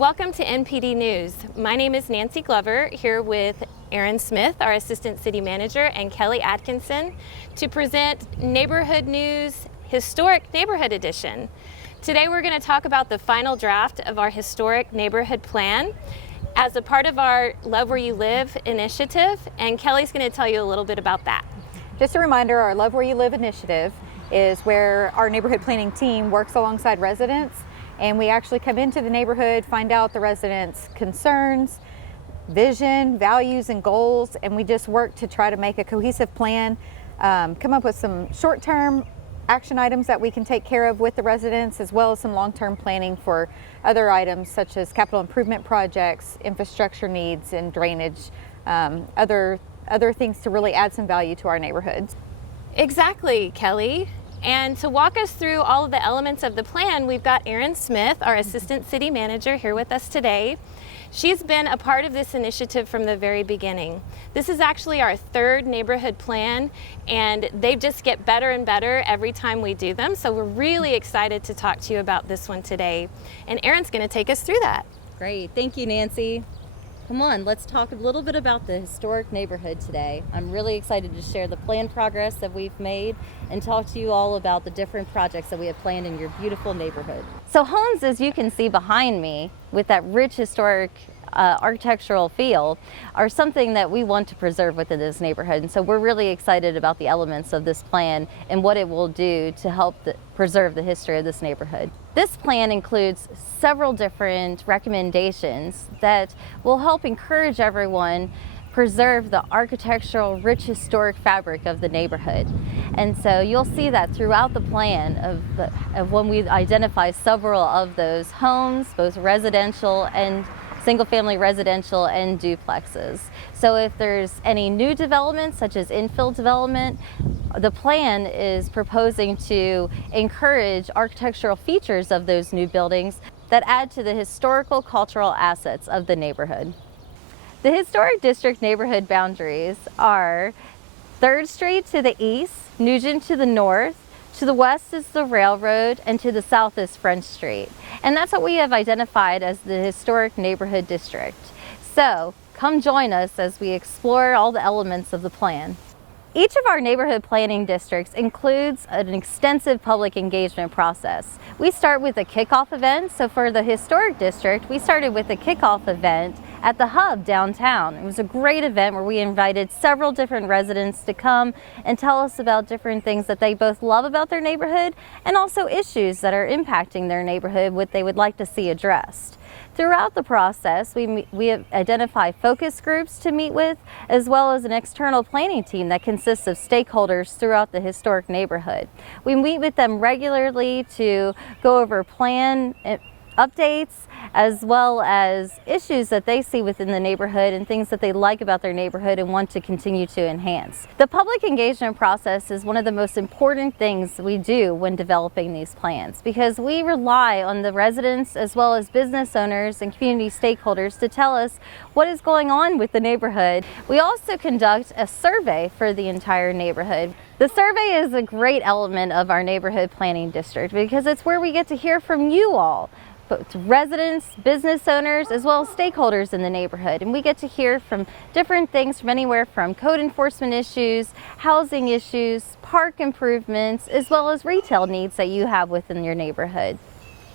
Welcome to NPD News. My name is Nancy Glover, here with Aaron Smith, our Assistant City Manager, and Kelly Atkinson to present Neighborhood News Historic Neighborhood Edition. Today we're going to talk about the final draft of our Historic Neighborhood Plan as a part of our Love Where You Live initiative, and Kelly's going to tell you a little bit about that. Just a reminder, our Love Where You Live initiative is where our neighborhood planning team works alongside residents, and we actually come into the neighborhood, find out the residents' concerns, vision, values, and goals, and we just work to try to make a cohesive plan, come up with some short-term action items that we can take care of with the residents, as well as some long-term planning for other items such as capital improvement projects, infrastructure needs, and drainage, other things to really add some value to our neighborhoods. Exactly, Kelly. And to walk us through all of the elements of the plan, we've got Erin Smith, our Assistant City Manager, here with us today. She's been a part of this initiative from the very beginning. This is actually our third neighborhood plan, and they just get better and better every time we do them. So we're really excited to talk to you about this one today. And Erin's going to take us through that. Great. Thank you, Nancy. Come on, let's talk a little bit about the historic neighborhood today. I'm really excited to share the plan progress that we've made and talk to you all about the different projects that we have planned in your beautiful neighborhood. So homes, as you can see behind me, with that rich historic architectural feel, are something that we want to preserve within this neighborhood. And so we're really excited about the elements of this plan and what it will do to help preserve the history of this neighborhood. This plan includes several different recommendations that will help encourage everyone preserve the architectural, rich historic fabric of the neighborhood. And so you'll see that throughout the plan of when we identify several of those homes, both residential and single-family residential and duplexes. So if there's any new developments, such as infill development, the plan is proposing to encourage architectural features of those new buildings that add to the historical cultural assets of the neighborhood. The historic district neighborhood boundaries are 3rd Street to the east, Nugent to the north, to the west is the railroad, and to the south is French Street. And that's what we have identified as the historic neighborhood district. So come join us as we explore all the elements of the plan. Each of our neighborhood planning districts includes an extensive public engagement process. We start with a kickoff event. So for the historic district, we started with a kickoff event at the Hub downtown. It was a great event where we invited several different residents to come and tell us about different things that they both love about their neighborhood and also issues that are impacting their neighborhood, what they would like to see addressed. Throughout the process, we have identified focus groups to meet with, as well as an external planning team that consists of stakeholders throughout the historic neighborhood. We meet with them regularly to go over plan updates, as well as issues that they see within the neighborhood and things that they like about their neighborhood and want to continue to enhance. The public engagement process is one of the most important things we do when developing these plans, because we rely on the residents as well as business owners and community stakeholders to tell us what is going on with the neighborhood. We also conduct a survey for the entire neighborhood. The survey is a great element of our neighborhood planning district because it's where we get to hear from you all, both residents, business owners, as well as stakeholders in the neighborhood. And we get to hear from different things, from anywhere from code enforcement issues, housing issues, park improvements, as well as retail needs that you have within your neighborhood.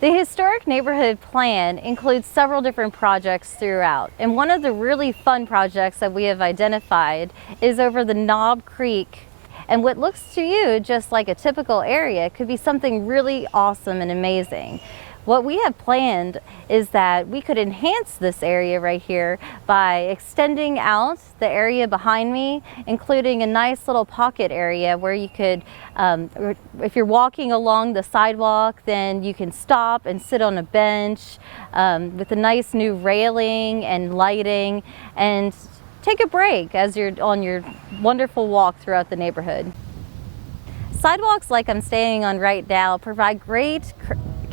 The Historic Neighborhood Plan includes several different projects throughout. And one of the really fun projects that we have identified is over the Knob Creek. And what looks to you just like a typical area could be something really awesome and amazing. What we have planned is that we could enhance this area right here by extending out the area behind me, including a nice little pocket area where you could, if you're walking along the sidewalk, then you can stop and sit on a bench with a nice new railing and lighting and take a break as you're on your wonderful walk throughout the neighborhood. Sidewalks like I'm standing on right now provide great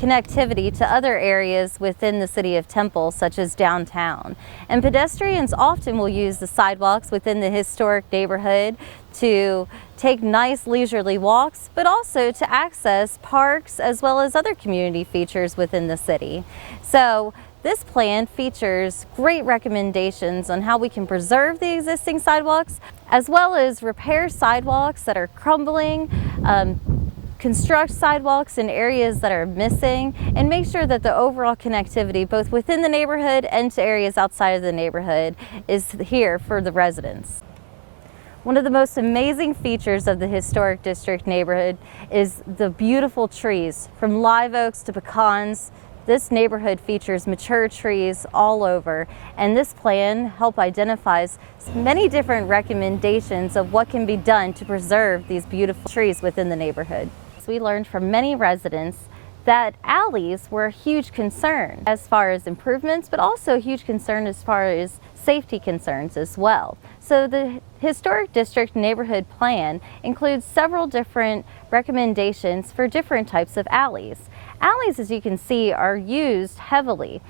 connectivity to other areas within the city of Temple, such as downtown. And pedestrians often will use the sidewalks within the historic neighborhood to take nice leisurely walks, but also to access parks as well as other community features within the city. So this plan features great recommendations on how we can preserve the existing sidewalks, as well as repair sidewalks that are crumbling, construct sidewalks in areas that are missing, and make sure that the overall connectivity, both within the neighborhood and to areas outside of the neighborhood, is here for the residents. One of the most amazing features of the historic district neighborhood is the beautiful trees, from live oaks to pecans. This neighborhood features mature trees all over, and this plan helps identify many different recommendations of what can be done to preserve these beautiful trees within the neighborhood. We learned from many residents that alleys were a huge concern as far as improvements, but also a huge concern as far as safety concerns as well. So the Historic District Neighborhood Plan includes several different recommendations for different types of alleys. Alleys, as you can see, are used heavily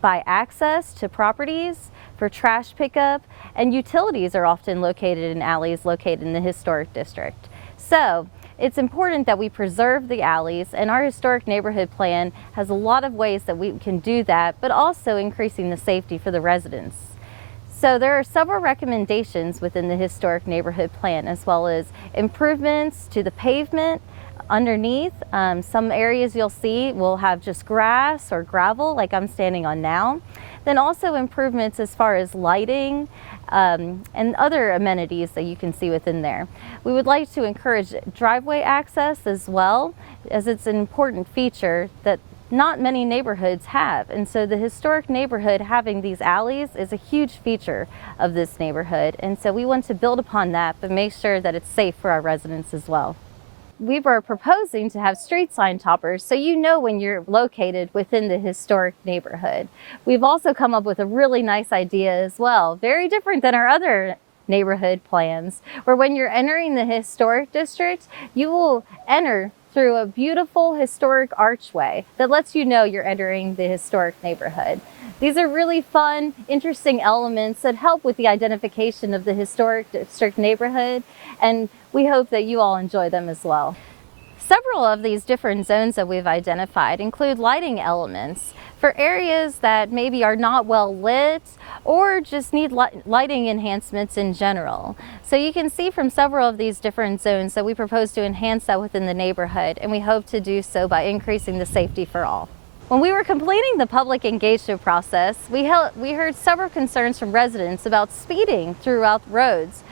by access to properties, for trash pickup, and utilities are often located in alleys located in the historic district. So it's important that we preserve the alleys, and our historic neighborhood plan has a lot of ways that we can do that, but also increasing the safety for the residents. So there are several recommendations within the historic neighborhood plan, as well as improvements to the pavement underneath. Some areas you'll see will have just grass or gravel like I'm standing on now. Then also improvements as far as lighting and other amenities that you can see within there. We would like to encourage driveway access as well, as it's an important feature that not many neighborhoods have. And so the historic neighborhood having these alleys is a huge feature of this neighborhood. And so we want to build upon that, but make sure that it's safe for our residents as well. We were proposing to have street sign toppers so you know when you're located within the historic neighborhood. We've also come up with a really nice idea as well, very different than our other neighborhood plans, where when you're entering the historic district, you will enter through a beautiful historic archway that lets you know you're entering the historic neighborhood. These are really fun, interesting elements that help with the identification of the historic district neighborhood, and we hope that you all enjoy them as well. Several of these different zones that we've identified include lighting elements for areas that maybe are not well lit or just need lighting enhancements in general. So you can see from several of these different zones that we propose to enhance that within the neighborhood, and we hope to do so by increasing the safety for all. When we were completing the public engagement process, we heard several concerns from residents about speeding throughout roads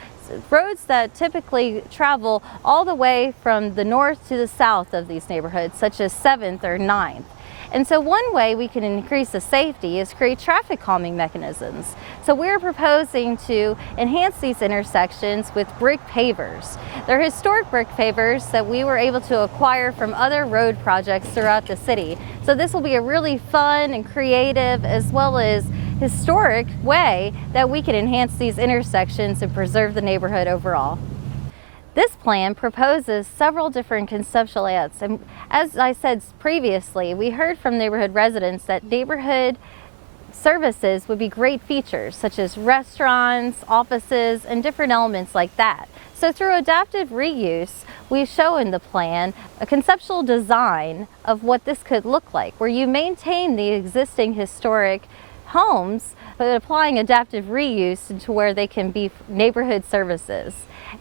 that typically travel all the way from the north to the south of these neighborhoods, such as 7th or 9th. And so one way we can increase the safety is create traffic calming mechanisms. So we're proposing to enhance these intersections with brick pavers. They're historic brick pavers that we were able to acquire from other road projects throughout the city. So this will be a really fun and creative, as well as historic way that we can enhance these intersections and preserve the neighborhood overall. This plan proposes several different conceptual layouts, and as I said previously, we heard from neighborhood residents that neighborhood services would be great features, such as restaurants, offices, and different elements like that. So through adaptive reuse, we show in the plan a conceptual design of what this could look like, where you maintain the existing historic homes, but applying adaptive reuse into where they can be neighborhood services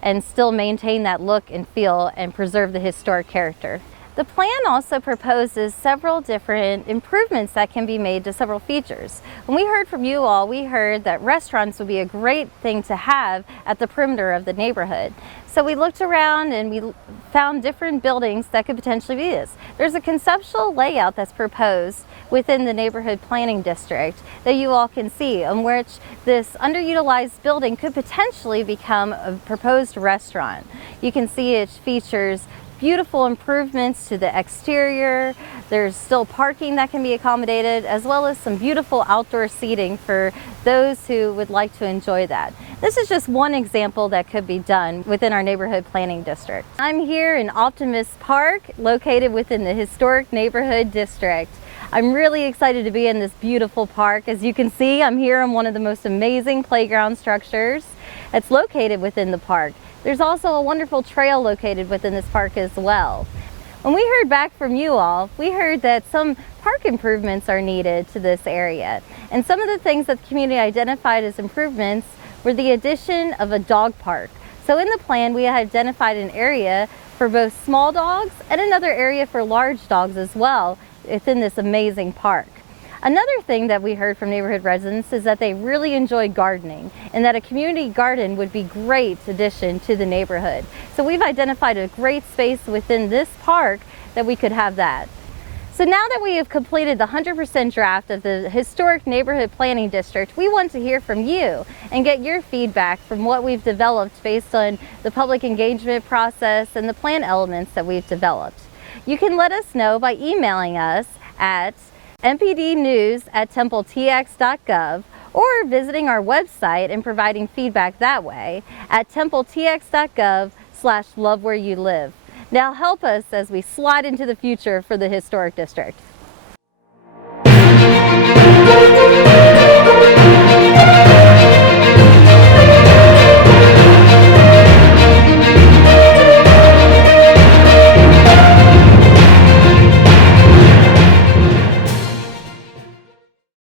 and still maintain that look and feel and preserve the historic character. The plan also proposes several different improvements that can be made to several features. When we heard from you all, we heard that restaurants would be a great thing to have at the perimeter of the neighborhood. So we looked around and we found different buildings that could potentially be this. There's a conceptual layout that's proposed within the neighborhood planning district that you all can see, on which this underutilized building could potentially become a proposed restaurant. You can see it features beautiful improvements to the exterior. There's still parking that can be accommodated, as well as some beautiful outdoor seating for those who would like to enjoy that. This is just one example that could be done within our neighborhood planning district. I'm here in Optimist Park, located within the historic neighborhood district. I'm really excited to be in this beautiful park. As you can see, I'm here in one of the most amazing playground structures that's located within the park. There's also a wonderful trail located within this park as well. When we heard back from you all, we heard that some park improvements are needed to this area. And some of the things that the community identified as improvements were the addition of a dog park. So in the plan, we identified an area for both small dogs and another area for large dogs as well within this amazing park. Another thing that we heard from neighborhood residents is that they really enjoy gardening and that a community garden would be a great addition to the neighborhood. So we've identified a great space within this park that we could have that. So now that we have completed the 100% draft of the Historic Neighborhood Planning District, we want to hear from you and get your feedback from what we've developed based on the public engagement process and the plan elements that we've developed. You can let us know by emailing us at mpdnews@templetx.gov or visiting our website and providing feedback that way at templetx.gov/lovewhereyoulive. Now help us as we slide into the future for the Historic District.